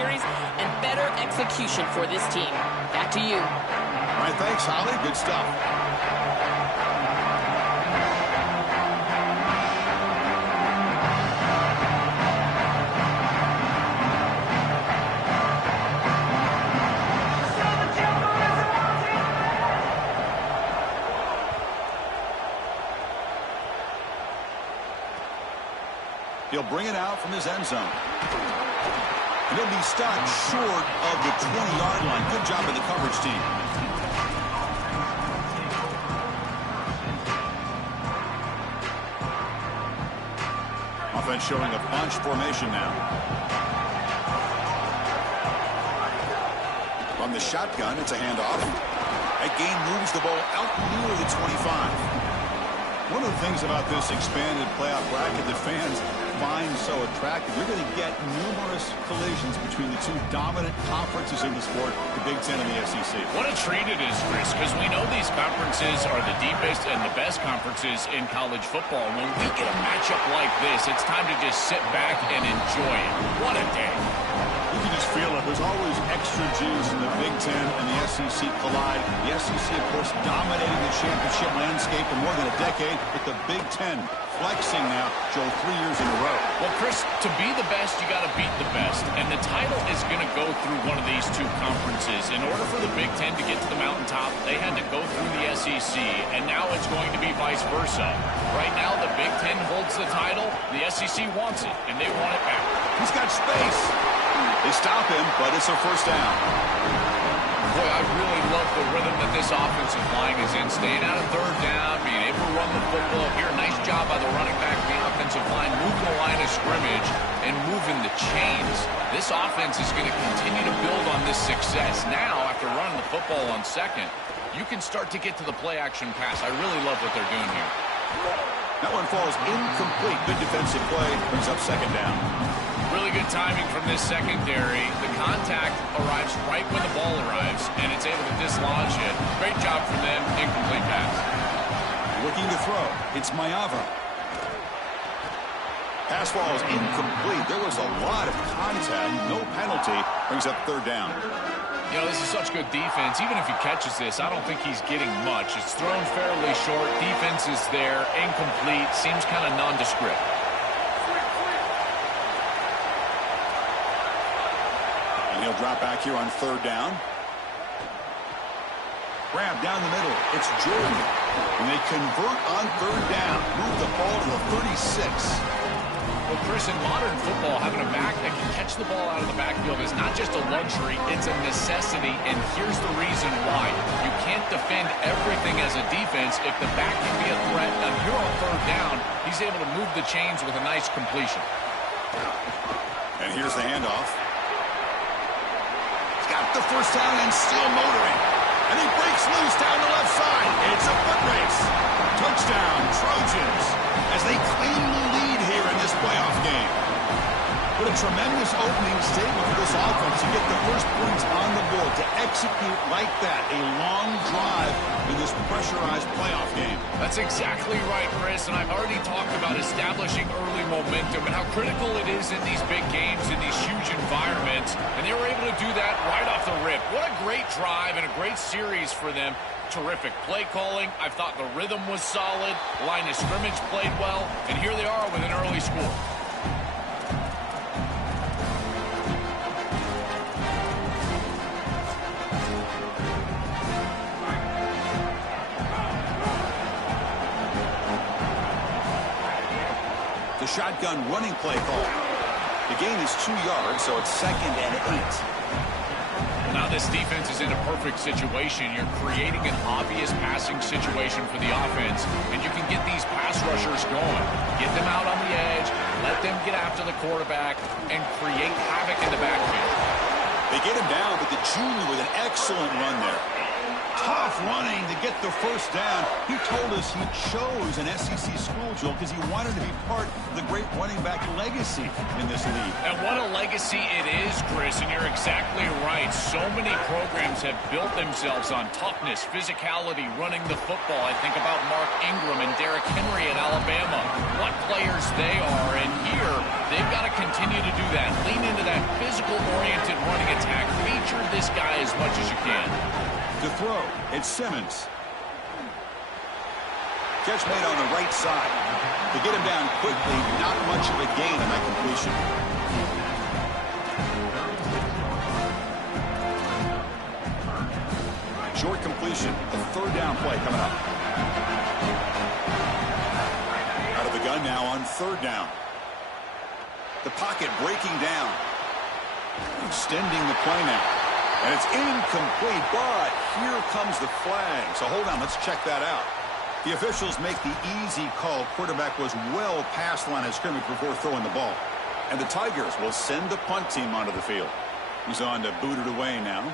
series and better execution for this team. Back to you. All right, thanks, Holly. Good stuff. He'll bring it out from his end zone. And he'll be stopped short of the 20-yard line. Good job of the coverage team. Offense showing a bunch formation now. From the shotgun, it's a handoff. That gain moves the ball out near the 25. One of the things about this expanded playoff bracket that fans find so attractive, you're going to get numerous collisions between the two dominant conferences in the sport, the Big Ten and the SEC. What a treat it is, Chris, because we know these conferences are the deepest and the best conferences in college football. When we get a matchup like this, it's time to just sit back and enjoy it. What a day. You can just feel it. There's always extra juice in the Big Ten and the SEC collide. The SEC, of course, dominating the championship landscape for more than a decade, but the Big Ten flexing now, Joe, 3 years in a row. Well, Chris, to be the best, you got to beat the best, and the title is going to go through one of these two conferences. In order for the Big Ten to get to the mountaintop, they had to go through the SEC, and now it's going to be vice versa. Right now, the Big Ten holds the title, the SEC wants it, and they want it back. He's got space. They stop him, but it's a first down. Boy, I really love the rhythm that this offensive line is in. Staying out of third down, being able to run the football here. Nice job by the running back, the offensive line, moving the line of scrimmage and moving the chains. This offense is going to continue to build on this success. Now, after running the football on second, you can start to get to the play-action pass. I really love what they're doing here. That one falls incomplete. Good defensive play. Brings up second down. Really good timing from this secondary. The contact arrives right when the ball arrives, and it's able to dislodge it. Great job from them. Incomplete pass. Looking to throw. It's Mayava. Pass falls incomplete. There was a lot of contact. No penalty. Brings up third down. You know, this is such good defense. Even if he catches this, I don't think he's getting much. It's thrown fairly short. Defense is there. Incomplete. Seems kind of nondescript. He'll drop back here on third down. Grab down the middle. It's Jordan. And they convert on third down. Move the ball to the 36. Well, Chris, in modern football, having a back that can catch the ball out of the backfield is not just a luxury, it's a necessity, and here's the reason why. You can't defend everything as a defense if the back can be a threat. And here on third down, he's able to move the chains with a nice completion. And here's the handoff. Got the first down and still motoring. And he breaks loose down the left side. It's a foot race. Touchdown, Trojans, as they claim the lead here in this playoff game. What a tremendous opening statement for this offense to get the first points on the board, to execute like that, a long drive in this pressurized playoff game. That's exactly right, Chris, and I've already talked about establishing early momentum and how critical it is in these big games, in these huge environments, and they were able to do that right off the rip. What a great drive and a great series for them. Terrific play calling. I thought the rhythm was solid. Line of scrimmage played well, and here they are with an early score. The shotgun running play call. The gain is 2 yards, so it's 2nd and 8. Now this defense is in a perfect situation. You're creating an obvious passing situation for the offense, and you can get these pass rushers going. Get them out on the edge, let them get after the quarterback, and create havoc in the backfield. They get him down, but the junior with an excellent run there. Tough running to get the first down. He told us he chose an SEC school, Joel, because he wanted to be part of the great running back legacy in this league. And what a legacy it is, Chris, and you're exactly right. So many programs have built themselves on toughness, physicality, running the football. I think about Mark Ingram and Derrick Henry at Alabama. What players they are, and here they've got to continue to do that. Lean into that physical-oriented this guy as much as you can. To throw, it's Simmons. Catch made on the right side. To get him down quickly, not much of a gain on that completion. Short completion, the third down play coming up. Out of the gun now on third down. The pocket breaking down. Extending the play now. And it's incomplete, but here comes the flag. So hold on, let's check that out. The officials make the easy call. Quarterback was well past the line of scrimmage before throwing the ball. And the Tigers will send the punt team onto the field. He's on to boot it away now.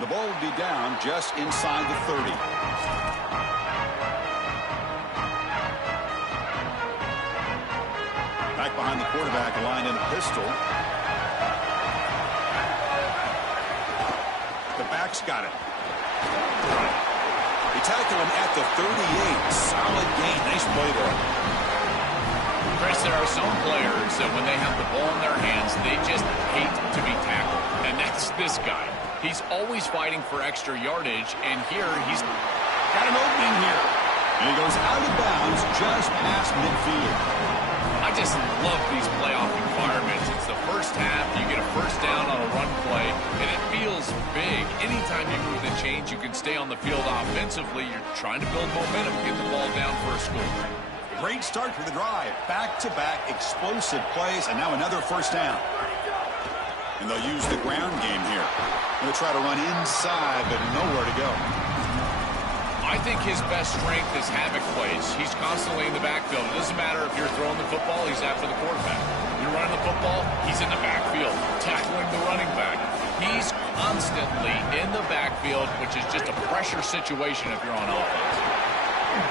The ball will be down just inside the 30. Back behind the quarterback, aligned in a pistol. The back's got it. They tackle him at the 38. Solid gain. Nice play there. Chris, there are some players that when they have the ball in their hands, they just hate to be tackled. And that's this guy. He's always fighting for extra yardage, and here he's got an opening here. And he goes out of bounds just past midfield. I just love these playoff environments. It's the first half. You get a first down on a run play, and it feels big. Anytime you move the chains, you can stay on the field offensively. You're trying to build momentum, get the ball down for a score. Great start for the drive. Back-to-back explosive plays, and now another first down. And they'll use the ground game here. Going to try to run inside, but nowhere to go. I think his best strength is havoc plays. He's constantly in the backfield. It doesn't matter if you're throwing the football, he's after the quarterback. You're running the football, he's in the backfield, tackling the running back. He's constantly in the backfield, which is just a pressure situation if you're on offense.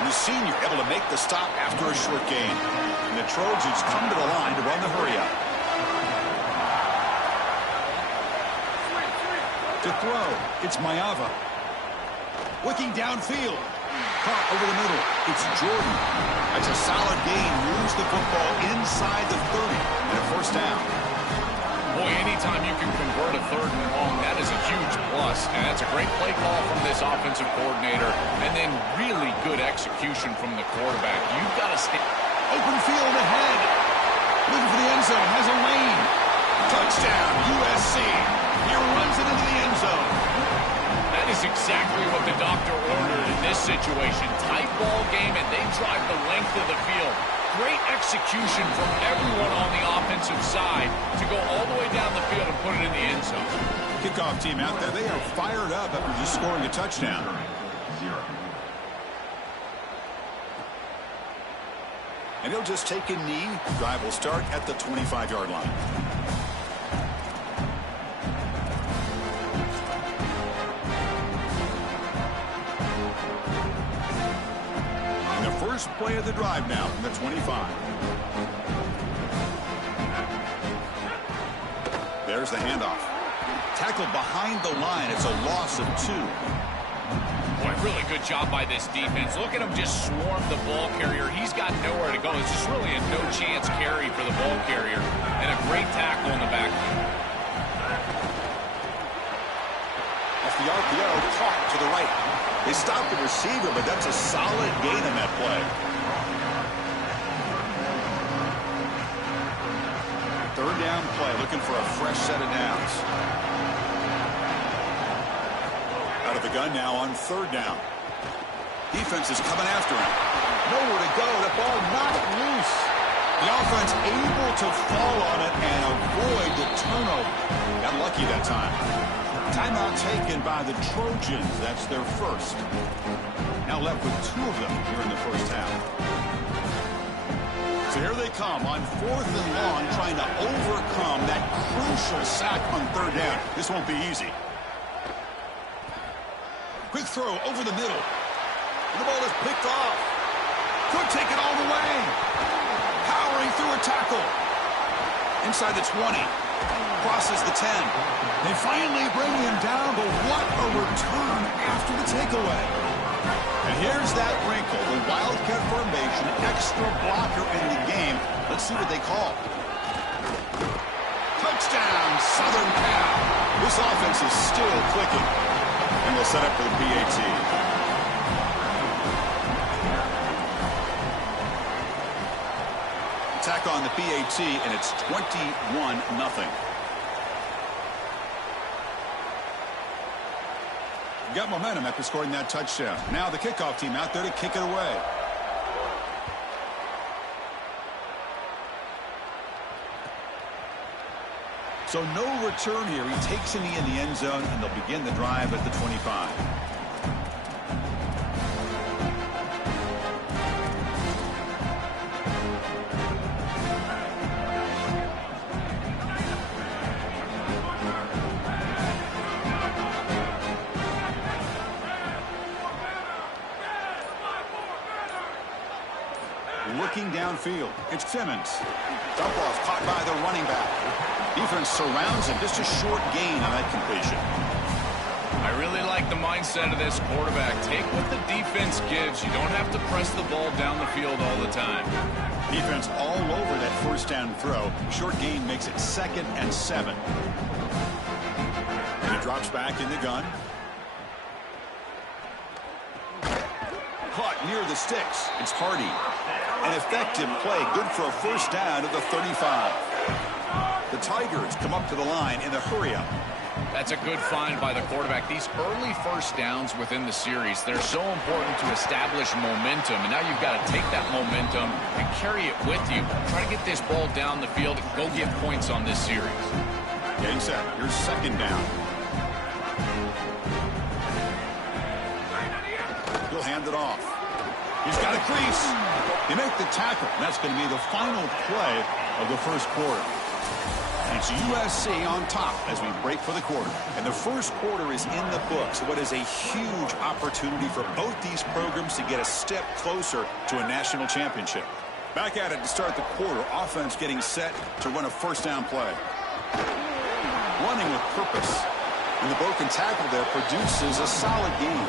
The senior able to make the stop after a short gain. And the Trojans come to the line to run the hurry-up. To throw, it's Mayava. Looking downfield. Caught over the middle. It's Jordan. That's a solid gain. Moves the football inside the 30. And a first down. Boy, anytime you can convert a third and long, that is a huge plus. And that's a great play call from this offensive coordinator. And then really good execution from the quarterback. You've got to stay. Open field ahead. Looking for the end zone. Has a lane. Touchdown, USC. He runs it into the end zone. That is exactly what the doctor ordered in this situation. Tight ball game, and they drive the length of the field. Great execution from everyone on the offensive side to go all the way down the field and put it in the end zone. Kickoff team out there. They are fired up after just scoring a touchdown. And he'll just take a knee. Drive will start at the 25-yard line. First play of the drive now from the 25. There's the handoff. Tackled behind the line. It's a loss of 2. Boy, really good job by this defense. Look at him just swarm the ball carrier. He's got nowhere to go. It's just really a no-chance carry for the ball carrier. And a great tackle in the backfield. Off the RPO, caught to the right. They stopped the receiver, but that's a solid gain in that play. Third down play, looking for a fresh set of downs. Out of the gun now on third down. Defense is coming after him. Nowhere to go. The ball knocked loose. The offense able to fall on it and avoid the turnover. Got lucky that time. Timeout taken by the Trojans. That's their first. Now left with 2 of them here in the first half. So here they come on 4th and long, trying to overcome that crucial sack on third down. This won't be easy. Quick throw over the middle. And the ball is picked off. Could take it all the way. Powering through a tackle. Inside the 20. Crosses the 10. They finally bring him down, but what a return after the takeaway. And here's that wrinkle, the Wildcat formation, extra blocker in the game. Let's see what they call. This offense is still clicking. And we'll set up for the PAT. Attack on the PAT, and it's 21-0. Got momentum after scoring that touchdown. Now the kickoff team out there to kick it away. So no return here. He takes a knee in the end zone, and they'll begin the drive at the 25. Looking downfield, it's Simmons. Dump off caught by the running back. Defense surrounds him. Just a short gain on that completion. I really like the mindset of this quarterback. Take what the defense gives. You don't have to press the ball down the field all the time. Defense all over that first down throw. Short gain makes it 2nd and 7. And he drops back in the gun. Caught near the sticks. It's Hardy. An effective play. Good for a first down at the 35. The Tigers come up to the line in the hurry-up. That's a good find by the quarterback. These early first downs within the series, they're so important to establish momentum. And now you've got to take that momentum and carry it with you. Try to get this ball down the field and go get points on this series. Getting set. Here's 2nd down. He'll hand it off. He's got a crease. You make the tackle. That's going to be the final play of the first quarter. And it's USC on top as we break for the quarter. And the first quarter is in the books. What is a huge opportunity for both these programs to get a step closer to a national championship. Back at it to start the quarter. Offense getting set to run a first down play. Running with purpose. And the broken tackle there produces a solid gain.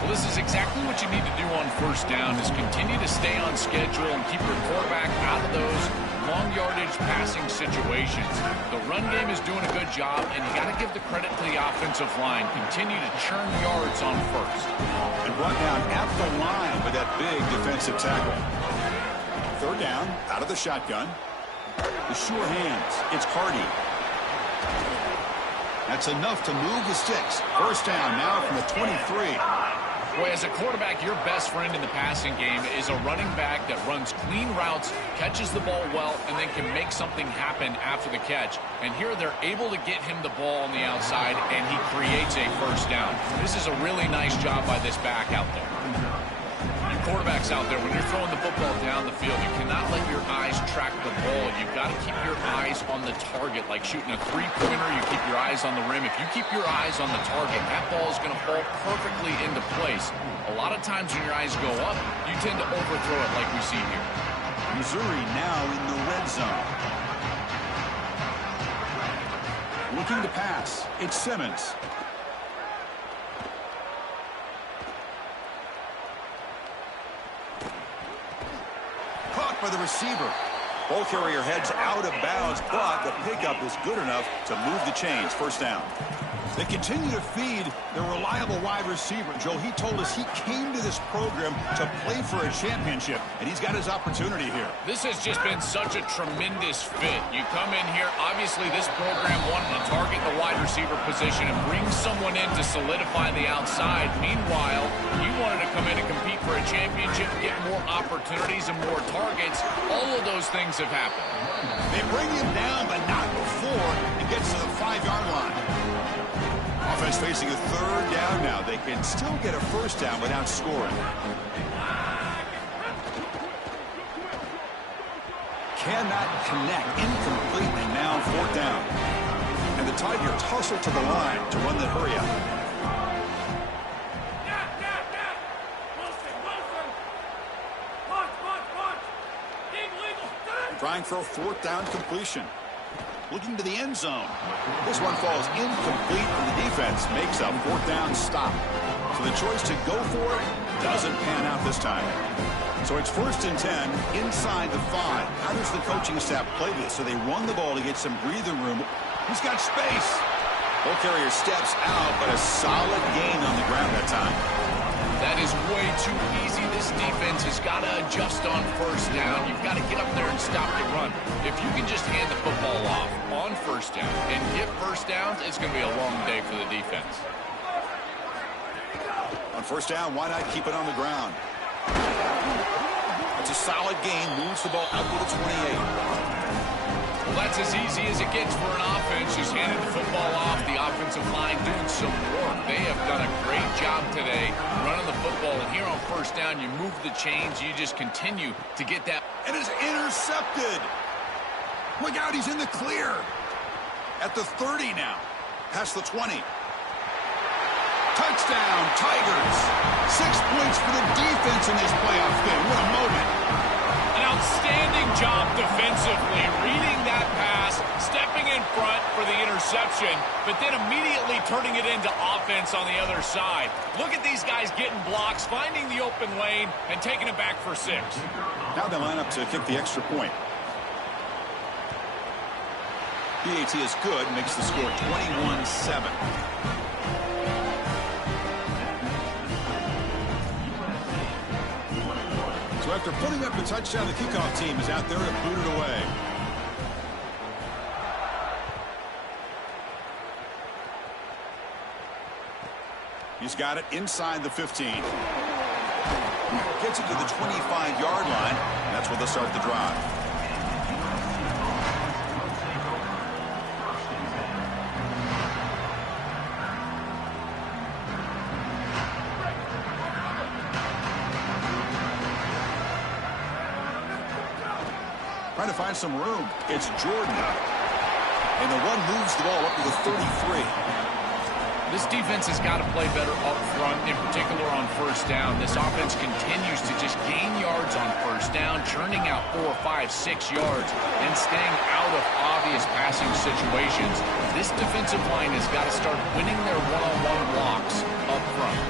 Well, this is exactly what you need to do on first down is continue to stay on schedule and keep your quarterback out of those long yardage passing situations. The run game is doing a good job, and you got to give the credit to the offensive line. Continue to churn yards on first. And brought down at the line with that big defensive tackle. 3rd down, out of the shotgun. The sure hands. It's Hardy. That's enough to move the sticks. First down now from the 23. Boy, as a quarterback, your best friend in the passing game is a running back that runs clean routes, catches the ball well, and then can make something happen after the catch. And here they're able to get him the ball on the outside, and he creates a first down. This is a really nice job by this back out there. Quarterbacks out there, when you're throwing the football down the field, you cannot let your eyes track the ball. You've got to keep your eyes on the target. Like shooting a three-pointer, you keep your eyes on the rim. If you keep your eyes on the target, that ball is going to fall perfectly into place. A lot of times when your eyes go up, you tend to overthrow it like we see here. Missouri now in the red zone. Looking to pass. It's Simmons. By the receiver. Ball carrier heads out of bounds, but the pickup is good enough to move the chains. First down. They continue to feed their reliable wide receiver. Joe, he told us he came to this program to play for a championship, and he's got his opportunity here. This has just been such a tremendous fit. You come in here, obviously this program wanted to target the wide receiver position and bring someone in to solidify the outside. Meanwhile, you wanted to come in and compete for a championship, get more opportunities and more targets. All of those things have happened. They bring him down, but not before he gets to the 5-yard line. Offense facing a 3rd down now. They can still get a first down without scoring. Cannot connect. Incomplete, and now 4th down. And the Tigers hustle to the line to run the hurry-up. Trying for a 4th down completion. Looking to the end zone. This one falls incomplete, and the defense makes a 4th down stop. So the choice to go for it doesn't pan out this time. So it's 1st and 10 inside the 5. How does the coaching staff play this? So they run the ball to get some breathing room. He's got space. Ball carrier steps out, but a solid gain on the ground that time. That is way too easy. This defense has got to adjust on first down. You've got to get up there and stop the run. If you can just hand the football off on first down and get first downs, it's going to be a long day for the defense. On first down, why not keep it on the ground? It's a solid gain. Moves the ball out to the 28. Well, that's as easy as it gets for an offense. Just handed the football off. The offensive line doing some work. They have done a great job today running the football. And here on first down, you move the chains. You just continue to get that. And is intercepted. Look out, he's in the clear. At the 30 now. Past the 20. Touchdown, Tigers. 6 points for the defense in this playoff game. What a moment. An outstanding job defensively, reading that pass, stepping in front for the interception, but then immediately turning it into offense on the other side. Look at these guys getting blocks, finding the open lane, and taking it back for 6. Now they line up to kick the extra point. PAT is good, makes the score 21-7. So after putting up the touchdown, the kickoff team is out there to boot it away. He's got it inside the 15. Gets it to the 25-yard line. That's where they'll start the drive. Trying to find some room. It's Jordan. And the one moves the ball up to the 33. This defense has got to play better up front, in particular on first down. This offense continues to just gain yards on first down, churning out 4, 5, 6 yards, and staying out of obvious passing situations. This defensive line has got to start winning their one-on-one blocks up front.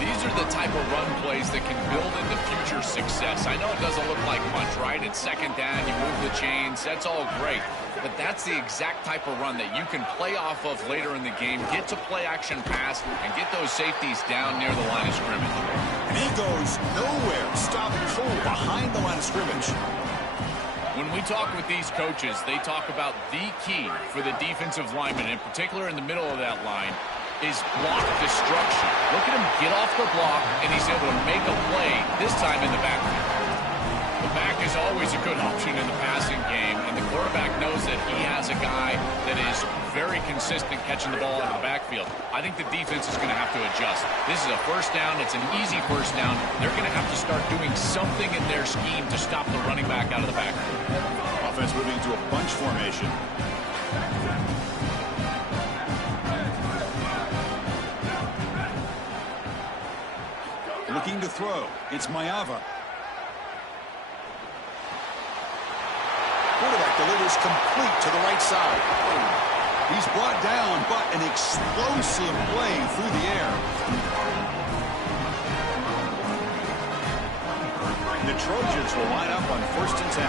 These are the type of run plays that can build into future success. I know it doesn't look like much, right? It's second down, you move the chains, that's all great. But that's the exact type of run that you can play off of later in the game, get to play-action pass, and get those safeties down near the line of scrimmage. And he goes nowhere. Stop pull behind the line of scrimmage. When we talk with these coaches, they talk about the key for the defensive lineman, in particular in the middle of that line, is block destruction. Look at him get off the block, and he's able to make a play, this time in the backfield. The back is always a good option in the passing game, and the quarterback knows that he has a guy that is very consistent catching the ball out of the backfield. I think the defense is going to have to adjust. This is a first down. It's an easy first down. They're going to have to start doing something in their scheme to stop the running back out of the backfield. Offense moving to a bunch formation. Looking to throw. It's Mayava. Quarterback delivers complete to the right side. He's brought down, but an explosive play through the air. The Trojans will line up on 1st and 10.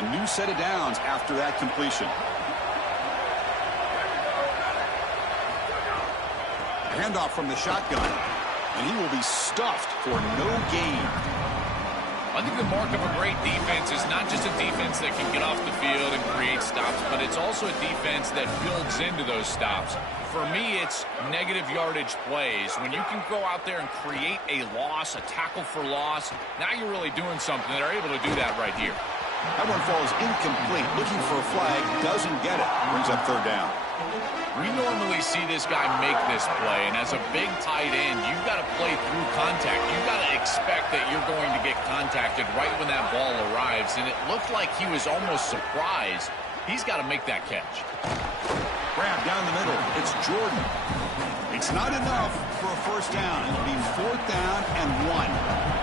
A new set of downs after that completion. A handoff from the shotgun, and he will be stuffed for no gain. I think the mark of a great defense is not just a defense that can get off the field and create stops, but it's also a defense that builds into those stops. For me, it's negative yardage plays. When you can go out there and create a loss, a tackle for loss, now you're really doing something. They're able to do that right here. That one falls incomplete. Looking for a flag, doesn't get it. Brings up 3rd down. We normally see this guy make this play, and as a big tight end, you've got to play through contact. You've got to expect that you're going to get contacted right when that ball arrives, and it looked like he was almost surprised. He's got to make that catch. Grab down the middle. It's Jordan. It's not enough for a first down. It'll be 4th down and 1.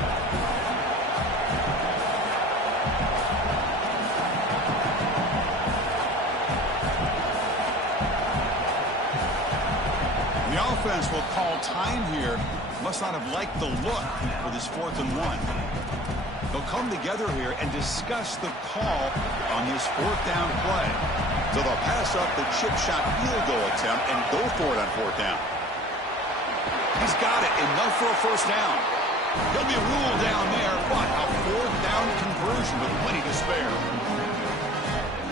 offense will call time here. Must not have liked the look for this 4th and 1. They'll come together here and discuss the call on this 4th down play. So they'll pass up the chip shot field goal attempt and go for it on 4th down. He's got it. Enough for a 1st down. He'll be ruled down there, but a 4th down conversion with plenty to spare.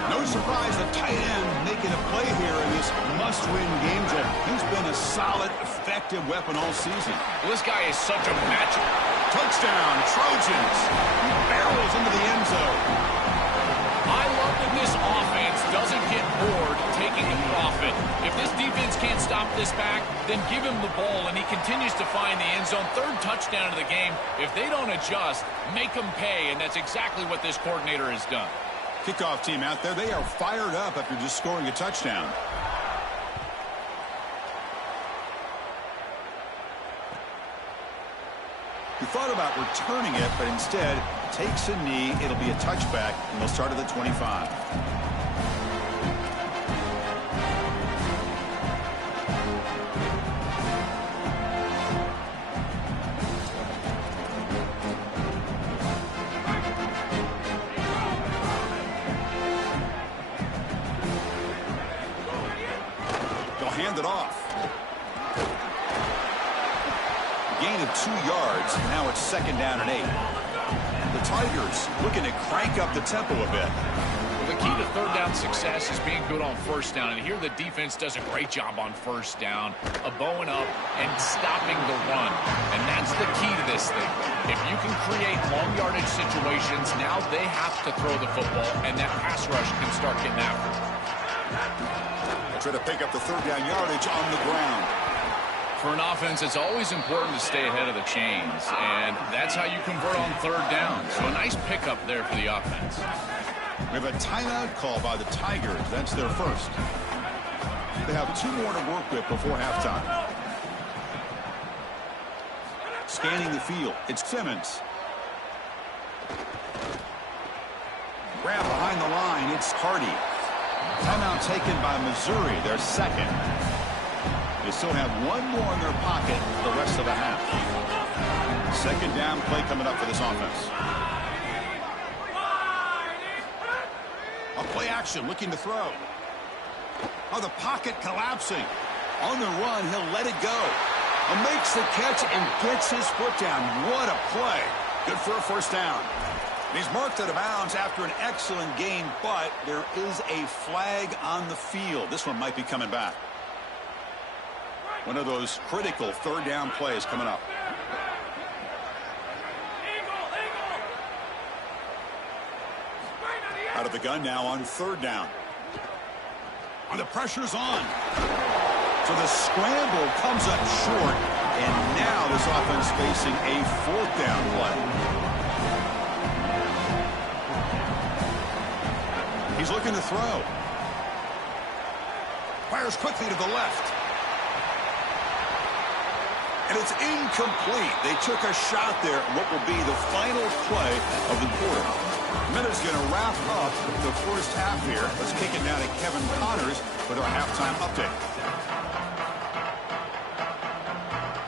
No surprise, the tight end making a play here in this must-win game. He's been a solid, effective weapon all season. Well, this guy is such a match. Touchdown, Trojans. He barrels into the end zone. I love that this offense doesn't get bored taking the profit. If this defense can't stop this back, then give him the ball, and he continues to find the end zone. 3rd touchdown of the game. If they don't adjust, make them pay, and that's exactly what this coordinator has done. Kickoff team out there. They are fired up after just scoring a touchdown. He thought about returning it, but instead takes a knee. It'll be a touchback, and they'll start at the 25. Hand it off. Gain of 2 yards. Now it's 2nd down and 8. The Tigers looking to crank up the tempo a bit. Well, the key to 3rd down success is being good on 1st down. And here the defense does a great job on 1st down, bowing up and stopping the run. And that's the key to this thing. If you can create long yardage situations, now they have to throw the football, and that pass rush can start getting after it. Try to pick up the 3rd down yardage on the ground. For an offense, it's always important to stay ahead of the chains, and that's how you convert on 3rd down. So a nice pickup there for the offense. We have a timeout call by the Tigers. That's their first. They have 2 more to work with before halftime. Scanning the field, it's Simmons. Grab behind the line, it's Hardy. Timeout taken by Missouri, their 2nd. They still have 1 more in their pocket for the rest of the half. 2nd down play coming up for this offense. A play action, looking to throw. Oh, the pocket collapsing. On the run, he'll let it go. Makes the catch and gets his foot down. What a play. Good for a 1st down. He's marked out of bounds after an excellent game, but there is a flag on the field. This one might be coming back. One of those critical 3rd down plays coming up. Out of the gun now on 3rd down. And the pressure's on. So the scramble comes up short, and now this offense facing a 4th down play. He's looking to throw. Fires quickly to the left. And it's incomplete. They took a shot there, what will be the final play of the quarter. Minutes going to wrap up the 1st half here. Let's kick it now to Kevin Connors with our halftime update.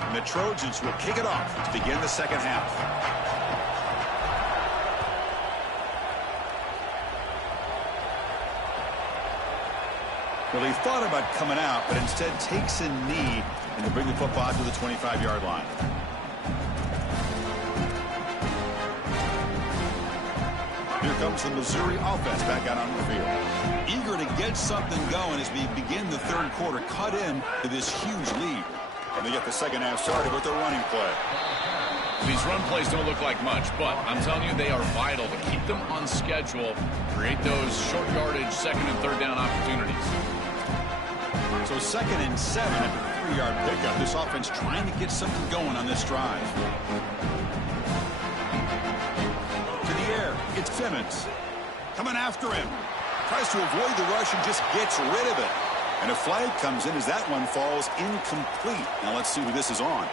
And the Trojans will kick it off to begin the 2nd half. Well, he thought about coming out, but instead takes a knee and to bring the football to the 25-yard line. Here comes the Missouri offense back out on the field. Eager to get something going as we begin the 3rd quarter, cut in to this huge lead. And they get the 2nd half started with their running play. These run plays don't look like much, but I'm telling you, they are vital to keep them on schedule, create those short yardage 2nd and 3rd down opportunities. So 2nd and 7 after the 3-yard pickup. This offense trying to get something going on this drive. To the air, it's Simmons. Coming after him. Tries to avoid the rush and just gets rid of it. And a flag comes in as that one falls incomplete. Now let's see who this is on.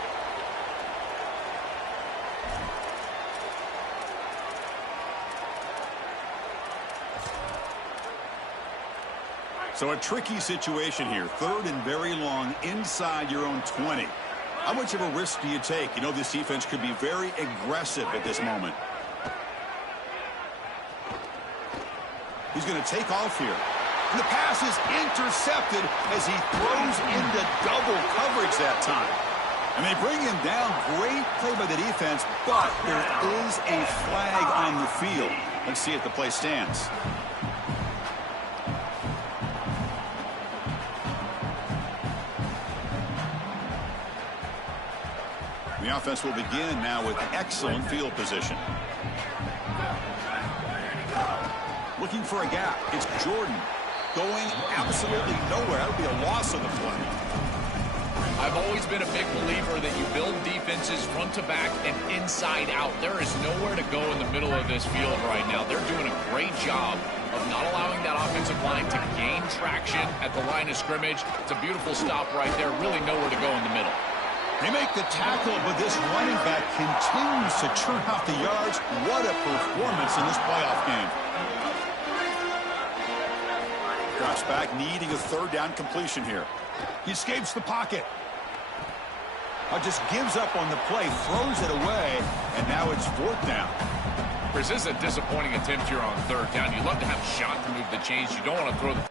So a tricky situation here. 3rd and very long inside your own 20. How much of a risk do you take? You know this defense could be very aggressive at this moment. He's going to take off here. And the pass is intercepted as he throws into double coverage that time. And they bring him down. Great play by the defense, but there is a flag on the field. Let's see if the play stands. The offense will begin now with excellent field position. Looking for a gap. It's Jordan going absolutely nowhere. That would be a loss of the play. I've always been a big believer that you build defenses front to back and inside out. There is nowhere to go in the middle of this field right now. They're doing a great job of not allowing that offensive line to gain traction at the line of scrimmage. It's a beautiful stop right there. Really nowhere to go in the middle. They make the tackle, but this running back continues to churn out the yards. What a performance in this playoff game. Drops back, needing a 3rd down completion here. He escapes the pocket. Just gives up on the play, throws it away, and now it's 4th down. Chris, this is a disappointing attempt here on 3rd down. You love to have a shot to move the chains. You don't want to throw the